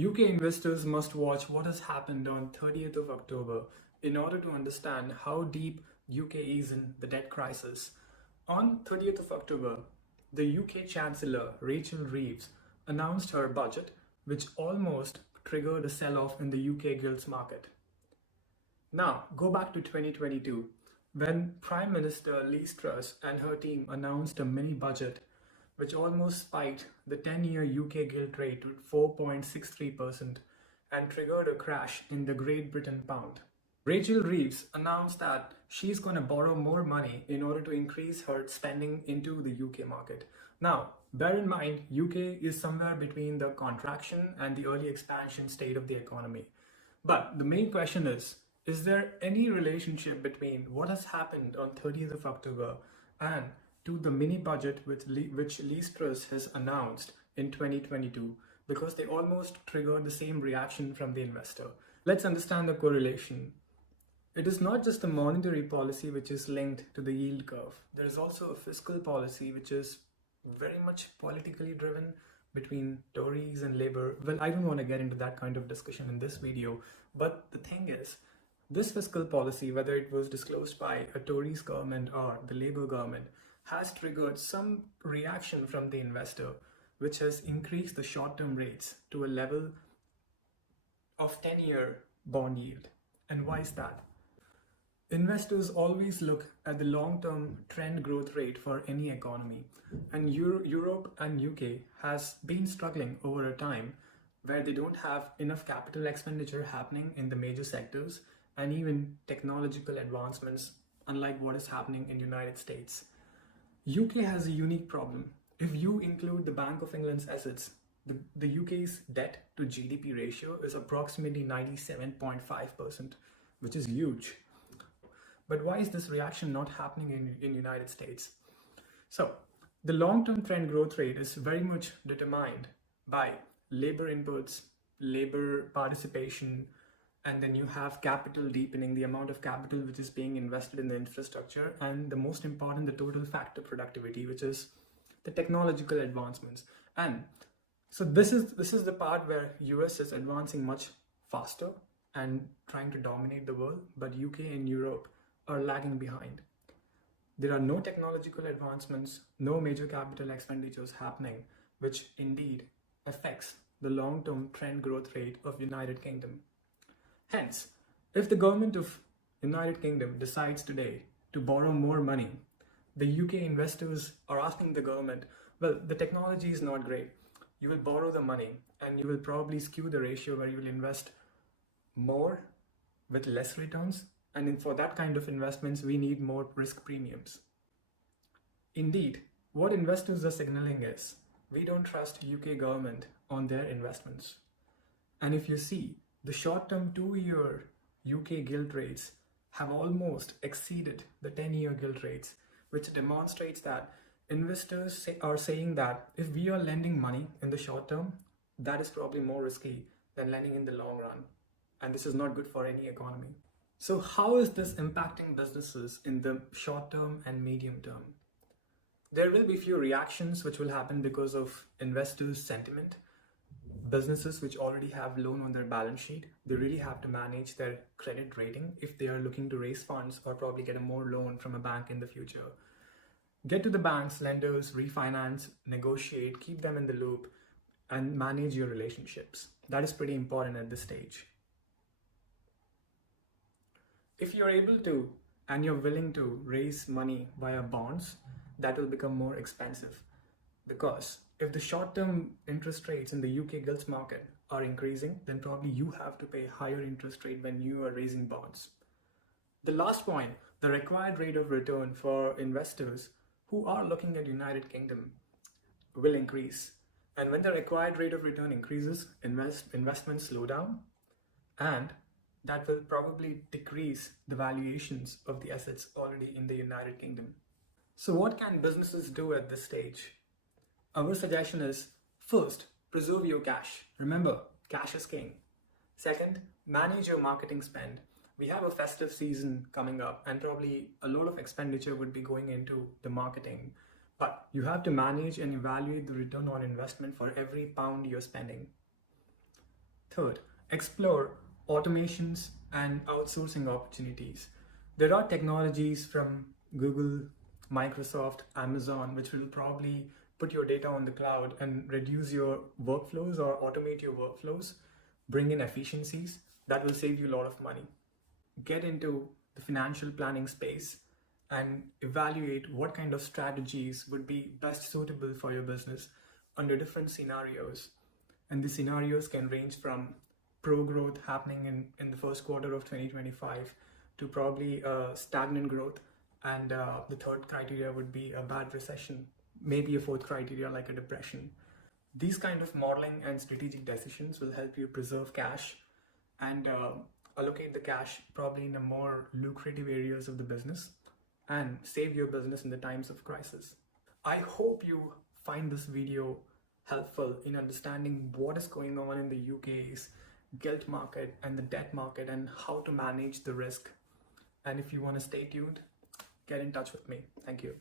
UK investors must watch what has happened on 30th of October in order to understand how deep UK is in the debt crisis. On 30th of October, the UK Chancellor Rachel Reeves announced her budget, which almost triggered a sell-off in the UK gilts market. Now, go back to 2022, when Prime Minister Liz Truss and her team announced a mini budget which almost spiked the 10-year UK gilt rate to 4.63% and triggered a crash in the Great Britain pound. Rachel Reeves announced that she's going to borrow more money in order to increase her spending into the UK market. Now, bear in mind, UK is somewhere between the contraction and the early expansion state of the economy. But the main question is there any relationship between what has happened on 30th of October and to the mini budget which Liz Truss has announced in 2022, because they almost triggered the same reaction from the investor? Let's understand the correlation. It is not just the monetary policy which is linked to the yield curve. There is also a fiscal policy which is very much politically driven between Tories and Labour. Well, I don't want to get into that kind of discussion in this video, but the thing is, this fiscal policy, whether it was disclosed by a Tories government or the Labour government, has triggered some reaction from the investor, which has increased the short-term rates to a level of 10-year bond yield. And why is that? Investors always look at the long-term trend growth rate for any economy, and Europe and UK has been struggling over a time where they don't have enough capital expenditure happening in the major sectors and even technological advancements, unlike what is happening in the United States. UK has a unique problem. If you include the Bank of England's assets, the UK's debt to GDP ratio is approximately 97.5%, which is huge. But why is this reaction not happening in the United States? So, the long-term trend growth rate is very much determined by labor inputs, labor participation, and then you have capital deepening, the amount of capital which is being invested in the infrastructure, and the most important, the total factor productivity, which is the technological advancements. And so this is the part where US is advancing much faster and trying to dominate the world, but UK and Europe are lagging behind. There are no technological advancements, no major capital expenditures happening, which indeed affects the long-term trend growth rate of United Kingdom. Hence, if the government of United Kingdom decides today to borrow more money, the UK investors are asking the government, well, the technology is not great. You will borrow the money and you will probably skew the ratio where you will invest more with less returns. And for that kind of investments, we need more risk premiums. Indeed, what investors are signaling is, we don't trust UK government on their investments. And if you see, the short-term 2-year UK gilt rates have almost exceeded the 10-year gilt rates, which demonstrates that investors are saying that if we are lending money in the short term, that is probably more risky than lending in the long run. And this is not good for any economy. So how is this impacting businesses in the short term and medium term? There will be few reactions which will happen because of investors' sentiment. Businesses which already have loan on their balance sheet, they really have to manage their credit rating if they are looking to raise funds or probably get a more loan from a bank in the future. Get to the banks, lenders, refinance, negotiate, keep them in the loop, and manage your relationships. That is pretty important at this stage. If you're able to and you're willing to raise money via bonds, that will become more expensive, because if the short-term interest rates in the UK gilts market are increasing, then probably you have to pay higher interest rate when you are raising bonds. The last point, the required rate of return for investors who are looking at United Kingdom will increase. And when the required rate of return increases, investments slow down, and that will probably decrease the valuations of the assets already in the United Kingdom. So what can businesses do at this stage? Our suggestion is, first, preserve your cash. Remember, cash is king. Second, manage your marketing spend. We have a festive season coming up and probably a lot of expenditure would be going into the marketing. But you have to manage and evaluate the return on investment for every pound you're spending. Third, explore automations and outsourcing opportunities. There are technologies from Google, Microsoft, Amazon, which will probably put your data on the cloud and reduce your workflows or automate your workflows, bring in efficiencies that will save you a lot of money. Get into the financial planning space and evaluate what kind of strategies would be best suitable for your business under different scenarios. And the scenarios can range from pro growth happening in the first quarter of 2025 to probably stagnant growth. And the third criteria would be a bad recession, maybe a fourth criteria like a depression. These kind of modeling and strategic decisions will help you preserve cash and allocate the cash probably in a more lucrative areas of the business and save your business in the times of crisis. I hope you find this video helpful in understanding what is going on in the UK's gilt market and the debt market and how to manage the risk. And if you want to stay tuned, get in touch with me. Thank you.